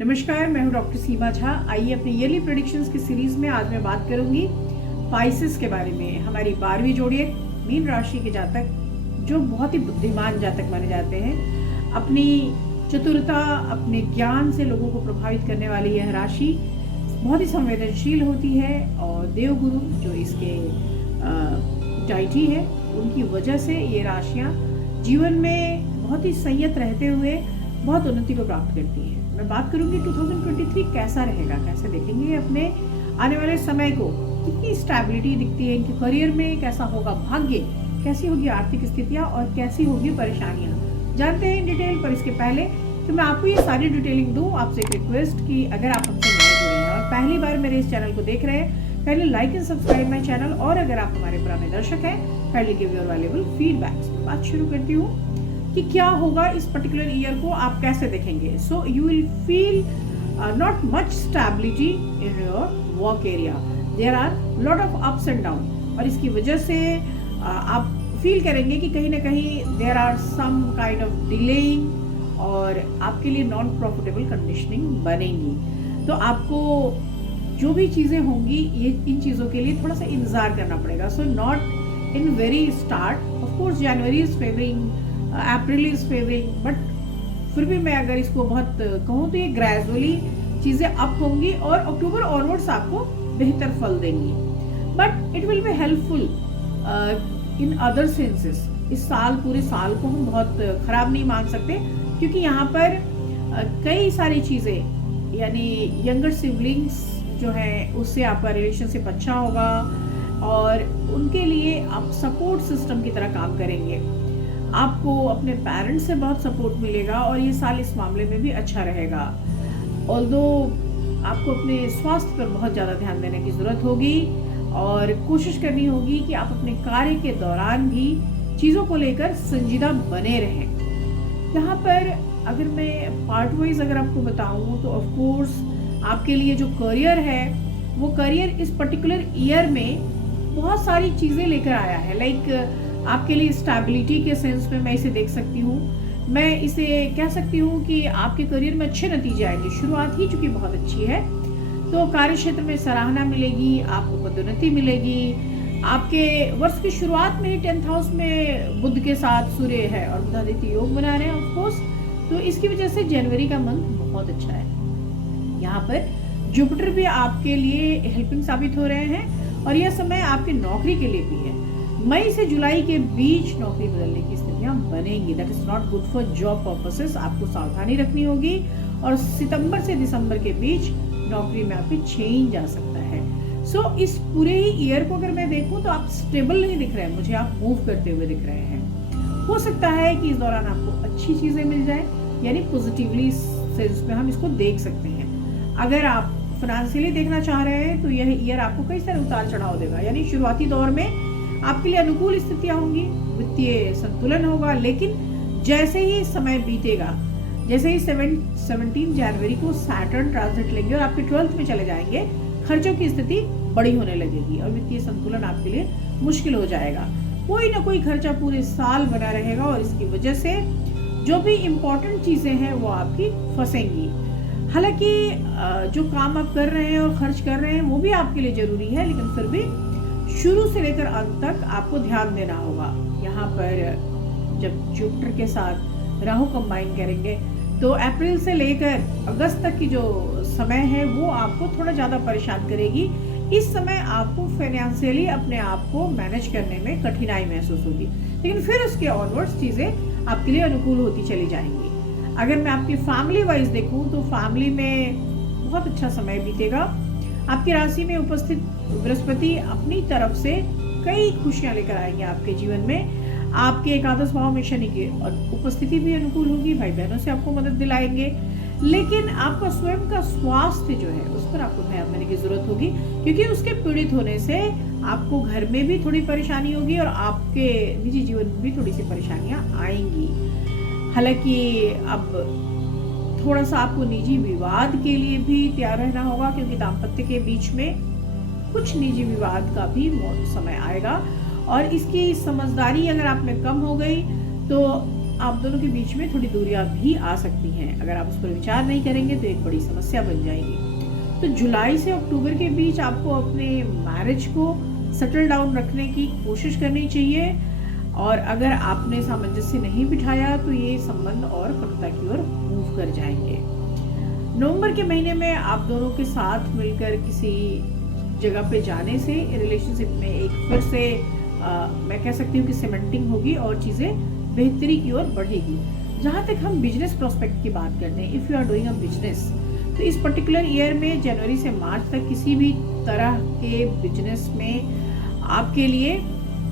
नमस्कार, मैं हूं डॉक्टर सीमा झा। आइए अपनी ईयरली प्रेडिक्शंस की सीरीज में आज मैं बात करूंगी पाइसेस के बारे में। हमारी 12वीं जोड़ियक मीन राशि के जातक जो बहुत ही बुद्धिमान जातक माने जाते हैं, अपनी चतुरता, अपने ज्ञान से लोगों को प्रभावित करने वाली यह राशि बहुत ही संवेदनशील होती है। और देवगुरु जो इसके डाइटी है, उनकी वजह से ये राशियाँ जीवन में बहुत ही संयत रहते हुए बहुत उन्नति को प्राप्त करती है। मैं बात करूंगी 2023 कैसा रहेगा, कैसे देखेंगे अपने आने वाले समय को, कितनी स्टेबिलिटी दिखती है इनके करियर में, कैसा होगा भाग्य, कैसी होगी आर्थिक स्थितियां और कैसी होगी परेशानियां, जानते हैं इन डिटेल। पर इसके पहले कि मैं आपको ये सारी डिटेलिंग दूं, आपसे एक रिक्वेस्ट कि अगर आप हमसे नए जुड़े हैं और पहली बार मेरे इस चैनल को देख रहे हैं, पहले like and subscribe my channel. और अगर आप हमारे पुराने दर्शक हैं, पहले गिव योर वैल्यूएबल फीडबैक्स। बात शुरू करती हूँ कि क्या होगा इस पर्टिकुलर ईयर को, आप कैसे देखेंगे। So you will feel not much stability in your work area, there are lot of ups and down. और इसकी वजह से आप फील करेंगे कि कहीं ना कहीं there are some kind of delaying और आपके लिए नॉन प्रॉफिटेबल कंडीशनिंग बनेंगी। तो आपको जो भी चीज़ें होंगी, ये इन चीज़ों के लिए थोड़ा सा इंतजार करना पड़ेगा। So not in very start. Of course January is favouring, April is favouring, but फिर भी मैं अगर इसको बहुत कहूँ तो ये ग्रेजुअली चीज़ें अप होंगी और अक्टूबर ऑनवर्ड्स आपको बेहतर फल देंगी। But it will be helpful in other senses. इस साल, पूरे साल को हम बहुत खराब नहीं मान सकते, क्योंकि यहाँ पर कई सारी चीज़ें, यानी यंगर सिबलिंग्स जो हैं उससे आपका रिलेशनशिप अच्छा होगा और उनके लिए आप सपोर्ट सिस्टम की तरह काम करेंगे। आपको अपने पेरेंट्स से बहुत सपोर्ट मिलेगा और ये साल इस मामले में भी अच्छा रहेगा। ऑल्दो आपको अपने स्वास्थ्य पर बहुत ज़्यादा ध्यान देने की ज़रूरत होगी और कोशिश करनी होगी कि आप अपने कार्य के दौरान भी चीज़ों को लेकर संजीदा बने रहें। यहाँ पर अगर मैं पार्ट वाइज अगर आपको बताऊँ तो ऑफ कोर्स आपके लिए जो करियर है, वो करियर इस पर्टिकुलर ईयर में बहुत सारी चीज़ें लेकर आया है। लाइक आपके लिए स्टेबिलिटी के सेंस में मैं इसे देख सकती हूँ। मैं इसे कह सकती हूँ कि आपके करियर में अच्छे नतीजे आएंगे। शुरुआत ही चूंकि बहुत अच्छी है, तो कार्य क्षेत्र में सराहना मिलेगी, आपको पदोन्नति मिलेगी। आपके वर्ष की शुरुआत में ही 10th हाउस में बुध के साथ सूर्य है और बुधादित्य योग बना रहे हैं ऑफ कोर्स, तो इसकी वजह से जनवरी का मंथ बहुत अच्छा है। यहाँ पर जुपिटर भी आपके लिए हेल्पिंग साबित हो रहे हैं और यह समय आपकी नौकरी के लिए भी है। मई से जुलाई के बीच नौकरी बदलने की स्थितियां बनेंगी। That is not good for job purposes. आपको सावधानी रखनी होगी। और सितंबर से दिसंबर के बीच नौकरी में आपकी चेंज आ सकता है। सो इस पूरे ही ईयर को अगर मैं देखूं तो आप स्टेबल नहीं दिख रहे हैं मुझे, आप मूव करते हुए दिख रहे हैं। हो सकता है कि इस दौरान आपको अच्छी चीजें मिल जाए, यानी पॉजिटिवली सेंस में हम इसको देख सकते हैं। अगर आप फाइनेंशियली देखना चाह रहे हैं तो यह ईयर आपको कई सारे उतार चढ़ाव देगा। यानी शुरुआती दौर में आपके लिए अनुकूल स्थितियां होंगी, वित्तीय संतुलन होगा, लेकिन जैसे ही समय बीतेगा, जैसे ही 17 जनवरी को सैटर्न ट्रांजिट लेंगे और आपके 12th में चले जाएंगे, खर्चों की स्थिति बड़ी होने लगेगी और वित्तीय संतुलन आपके लिए मुश्किल हो जाएगा। कोई ना कोई खर्चा पूरे साल बना रहेगा और इसकी वजह से जो भी इम्पोर्टेंट चीजें हैं वो आपकी फंसेंगी। हालांकि जो काम आप कर रहे हैं और खर्च कर रहे हैं वो भी आपके लिए जरूरी है, लेकिन फिर भी शुरू से लेकर अंत तक आपको ध्यान देना होगा। यहाँ पर जब जुपिटर के साथ राहु कंबाइन करेंगे तो अप्रैल से लेकर अगस्त तक की जो समय है वो आपको थोड़ा ज़्यादा परेशान करेगी। इस समय आपको फाइनेंशियली अपने आप को मैनेज करने में कठिनाई महसूस होगी, लेकिन फिर उसके ऑनवर्ड्स चीज़ें आपके लिए अनुकूल होती चली जाएंगी। अगर मैं आपकी फैमिली वाइज देखूँ तो फैमिली में बहुत अच्छा समय बीतेगा। आपकी राशि में उपस्थित बृहस्पति अपनी तरफ से कई खुशियां लेकर आएंगे आपके जीवन में। आपके एकादश भाव में शनि की उपस्थिति भी अनुकूल होगी, भाई बहनों से आपको मदद दिलाएंगे। लेकिन आपका स्वयं का स्वास्थ्य जो है उस पर आपको ध्यान देने की जरूरत होगी, क्योंकि उसके पीड़ित होने से आपको घर में भी थोड़ी परेशानी होगी और आपके निजी जीवन में भी थोड़ी सी परेशानियां आएंगी। हालांकि अब थोड़ा सा आपको निजी विवाद के लिए भी तैयार रहना होगा, क्योंकि दाम्पत्य के बीच में कुछ निजी विवाद का भी समय आएगा और इसकी समझदारी अगर आप में कम हो गई तो आप दोनों के बीच में थोड़ी दूरियां भी आ सकती हैं। अगर आप उस पर विचार नहीं करेंगे तो एक बड़ी समस्या बन जाएगी। तो जुलाई से अक्टूबर के बीच आपको अपने मैरिज को सेटल डाउन रखने की कोशिश करनी चाहिए, और अगर आपने सामंजस्य नहीं बिठाया तो ये संबंध और कटुता की ओर मूव कर जाएंगे। नवंबर के महीने में आप दोनों के साथ मिलकर किसी जगह पे जाने से रिलेशनशिप में एक फिर से मैं कह सकती हूँ कि सीमेंटिंग होगी और चीज़ें बेहतरी की ओर बढ़ेगी। जहाँ तक हम बिजनेस प्रोस्पेक्ट की बात करते हैं, if you are doing a business, तो इस पर्टिकुलर ईयर में जनवरी से मार्च तक किसी भी तरह के बिजनेस में आपके लिए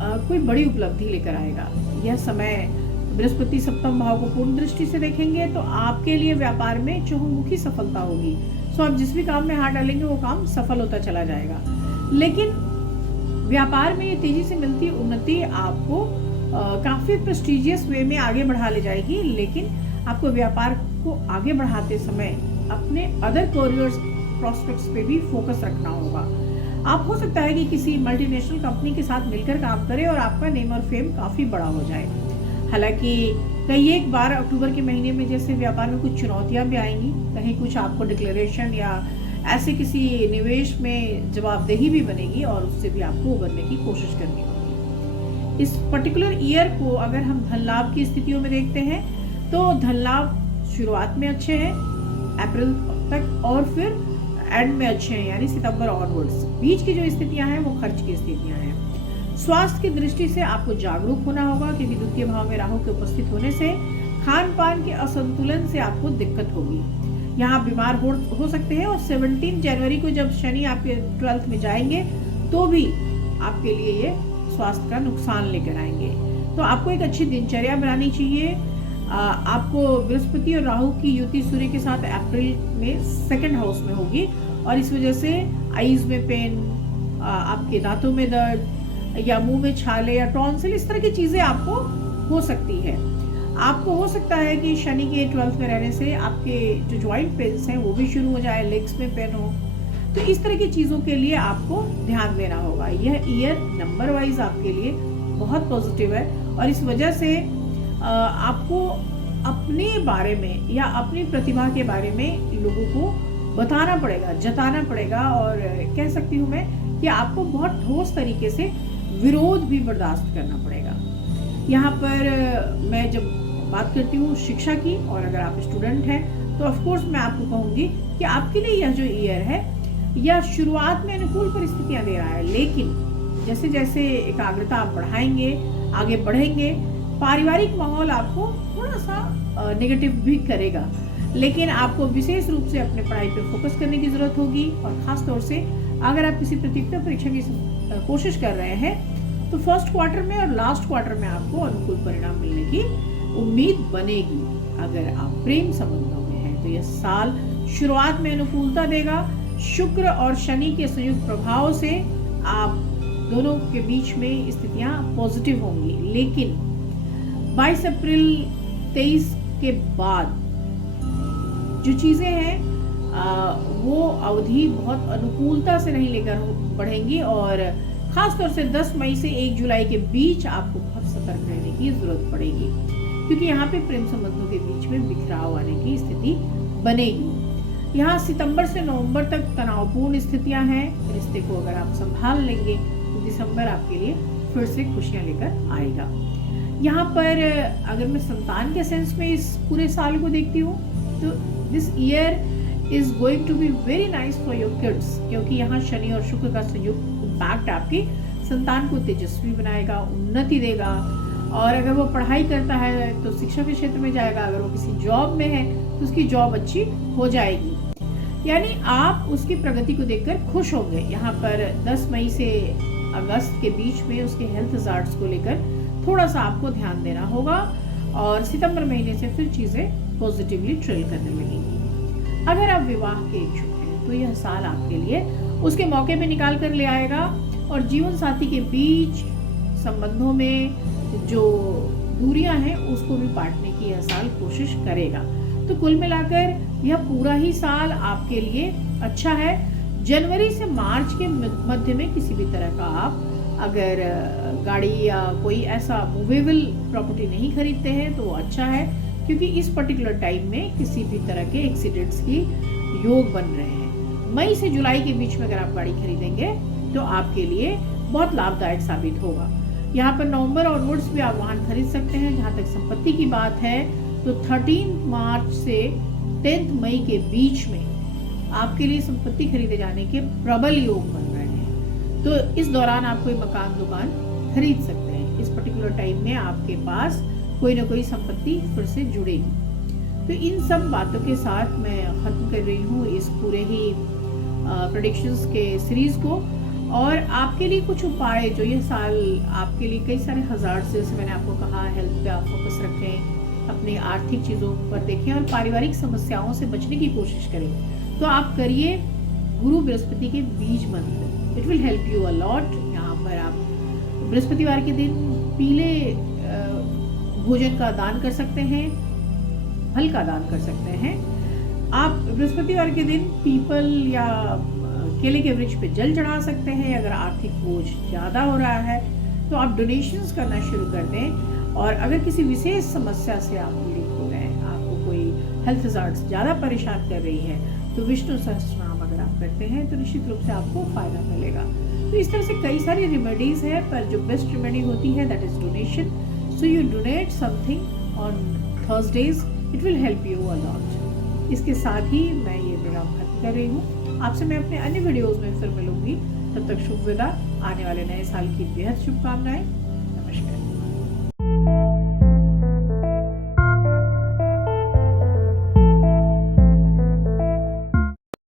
कोई बड़ी उपलब्धि लेकर आएगा। यह समय बृहस्पति सप्तम भाव को पूर्ण दृष्टि से देखेंगे तो आपके लिए व्यापार में चहुमुखी सफलता होगी। सो आप जिस भी काम में हाथ डालेंगे वो काम सफल होता चला जाएगा। लेकिन व्यापार में ये तेजी से मिलती उन्नति आपको काफी प्रेस्टिजियस वे में आगे बढ़ा ले जाएगी, लेकिन आपको व्यापार को आगे बढ़ाते समय अपने अदर करियर प्रोस्पेक्ट्स पे भी फोकस रखना होगा। आप हो सकता है कि किसी मल्टीनेशनल कंपनी के साथ मिलकर काम करें और आपका नेम और फेम काफी बड़ा हो जाए। हालांकि कई एक बार अक्टूबर के महीने में जैसे व्यापार में कुछ चुनौतियां भी आएंगी, कहीं कुछ आपको डिक्लेरेशन या ऐसे किसी निवेश में जवाबदेही भी बनेगी और उससे भी आपको उबरने की कोशिश करनी होगी। इस पर्टिकुलर ईयर को अगर हम धन लाभ की स्थितियों में देखते हैं तो धन लाभ शुरुआत में अच्छे हैं अप्रैल तक, और फिर एंड में अच्छे हैं यानी सितंबर ऑनवर्ड्स। बीच की जो स्थितियां हैं वो खर्च की स्थितियां हैं। स्वास्थ्य की दृष्टि से आपको जागरूक होना होगा क्योंकि द्वितीय भाव में राहु के उपस्थित होने से खान पान के असंतुलन से आपको दिक्कत होगी। यहाँ बीमार हो सकते हैं, और 17 जनवरी को जब शनि आपके 12th में जाएंगे तो भी आपके लिए ये स्वास्थ्य का नुकसान लेकर आएंगे। तो आपको एक अच्छी दिनचर्या बनानी चाहिए। आपको बृहस्पति और राहु की युति सूर्य के साथ अप्रैल में 2nd हाउस में होगी, और इस वजह से आईज में पेन, आपके दांतों में दर्द या मुंह में छाले या टॉन्सिल, इस तरह की चीजें आपको हो सकती है। आपको हो सकता है कि शनि के 12th में रहने से आपके जो जॉइंट पेन्स हैं वो भी शुरू हो जाए, लेग्स में पेन हो, तो इस तरह की चीज़ों के लिए आपको ध्यान देना होगा। यह ईयर नंबर वाइज आपके लिए बहुत पॉजिटिव है, और इस वजह से आपको अपने बारे में या अपनी प्रतिभा के बारे में लोगों को बताना पड़ेगा, जताना पड़ेगा, और कह सकती हूँ मैं कि आपको बहुत ठोस तरीके से विरोध भी बर्दाश्त करना पड़ेगा। यहाँ पर मैं जब बात करती हूँ शिक्षा की, और अगर आप स्टूडेंट हैं तो ऑफ कोर्स मैं आपको कहूँगी कि आपके लिए यह जो ईयर है यह शुरुआत में अनुकूल परिस्थितियाँ दे रहा है, लेकिन जैसे जैसे एकाग्रता आप बढ़ाएंगे, आगे बढ़ेंगे, पारिवारिक माहौल आपको थोड़ा सा नेगेटिव भी करेगा, लेकिन आपको विशेष रूप से अपने पढ़ाई पर फोकस करने की जरूरत होगी। और खास तौर से अगर आप किसी प्रतियोगिता परीक्षा की कोशिश कर रहे हैं तो फर्स्ट क्वार्टर में और लास्ट क्वार्टर में आपको अनुकूल परिणाम मिलने की उम्मीद बनेगी। अगर आप प्रेम संबंधों में हैं तो यह साल शुरुआत में अनुकूलता देगा। शुक्र और शनि के संयुक्त प्रभाव से आप दोनों के बीच में स्थितियां पॉजिटिव होंगी, लेकिन 22 अप्रैल 23 के बाद जो चीजें हैं वो अवधि बहुत अनुकूलता से नहीं लेकर बढ़ेंगी, और खास तौर से 10 मई से 1 जुलाई के बीच आपको बहुत सतर्क रहने की जरूरत पड़ेगी, क्योंकि यहाँ पे प्रेम संबंधों के बीच में बिखराव आने की स्थिति बनेगी। यहाँ सितंबर से नवंबर तक तनावपूर्ण स्थितियां हैं। रिश्ते को अगर आप संभाल लेंगे तो दिसंबर आपके लिए फिर से खुशियां लेकर आएगा। यहाँ पर अगर मैं संतान के सेंस में इस पूरे साल को देखती हूँ तो this year is going to be very nice for your kids, क्योंकि यहाँ शनि और शुक्र का संयुक्त इम्पैक्ट आपकी संतान को तेजस्वी बनाएगा, उन्नति देगा। और अगर वो पढ़ाई करता है तो शिक्षा के क्षेत्र में जाएगा, अगर वो किसी जॉब में है तो उसकी जॉब अच्छी हो जाएगी, यानी आप उसकी प्रगति को देखकर खुश होंगे। यहाँ पर 10 मई से अगस्त के बीच में उसके हेल्थ हजार्ड्स को लेकर थोड़ा सा आपको ध्यान देना होगा, और सितंबर महीने से फिर चीजें पॉजिटिवली ट्रेल करने लगेंगी। अगर आप विवाह के इच्छुक हैं तो यह साल आपके लिए उसके मौके पे निकाल कर ले आएगा, और जीवन साथी के बीच संबंधों में जो दूरियां हैं उसको भी पाटने की यह साल कोशिश करेगा। तो कुल मिलाकर यह पूरा ही साल आपके लिए अच्छा है। जनवरी से मार्च के मध्य में किसी भी तरह का आप अगर गाड़ी या कोई ऐसा मूवेबल प्रॉपर्टी नहीं खरीदते हैं तो वो अच्छा है, क्योंकि इस पर्टिकुलर टाइम में किसी भी तरह के एक्सीडेंट्स की योग बन रहे हैं। मई से जुलाई के बीच में अगर आप गाड़ी खरीदेंगे तो आपके लिए बहुत लाभदायक साबित होगा। यहाँ पर नवंबर ऑनवर्ड्स भी आप वाहन खरीद सकते हैं। जहाँ तक संपत्ति की बात है तो 13 मार्च से 10 मई के बीच में आपके लिए संपत्ति खरीदे जाने के प्रबल योग बन रहे हैं। तो इस दौरान आप कोई मकान दुकान खरीद सकते हैं। इस पर्टिकुलर टाइम में आपके पास कोई ना कोई संपत्ति फिर से जुड़ेगी। तो इन सब बातों के साथ मैं ख़त्म कर रही हूँ इस पूरे ही प्रेडिक्शंस के सीरीज़ को। और आपके लिए कुछ उपाय जो ये साल आपके लिए कई सारे हज़ार से, जैसे मैंने आपको कहा, हेल्थ पे आप फोकस रखें, अपने आर्थिक चीज़ों पर देखें और पारिवारिक समस्याओं से बचने की कोशिश करें। तो आप करिए गुरु बृहस्पति के बीज मंत्र, it will help you a lot. यहाँ पर आप बृहस्पतिवार के दिन पीले भोजन का दान कर सकते हैं, फल का दान कर सकते हैं। आप बृहस्पतिवार के दिन पीपल या केले के वृक्ष पे जल चढ़ा सकते हैं। अगर आर्थिक बोझ ज़्यादा हो रहा है तो आप डोनेशंस करना शुरू कर दें। और अगर किसी विशेष समस्या से आप पीड़ित हो रहे हैं, आपको कोई हेल्थ हज़ार्ड्स ज़्यादा परेशान कर रही है, तो विष्णु सहस्त्रनाम अगर आप करते हैं तो निश्चित रूप से आपको फ़ायदा मिलेगा। तो इस तरह से कई सारी रेमेडीज़ है, पर जो बेस्ट रेमेडी होती है that is donation. So you donate something on Thursdays, it will help you a lot. इसके साथ ही मैं ये प्रोग्राम खत्म कर रही हूँ। आपसे मैं अपने अन्य वीडियोस में फिर मिलूंगी। तब तक शुभ विदा। आने वाले नए साल की बेहद शुभकामनाएं।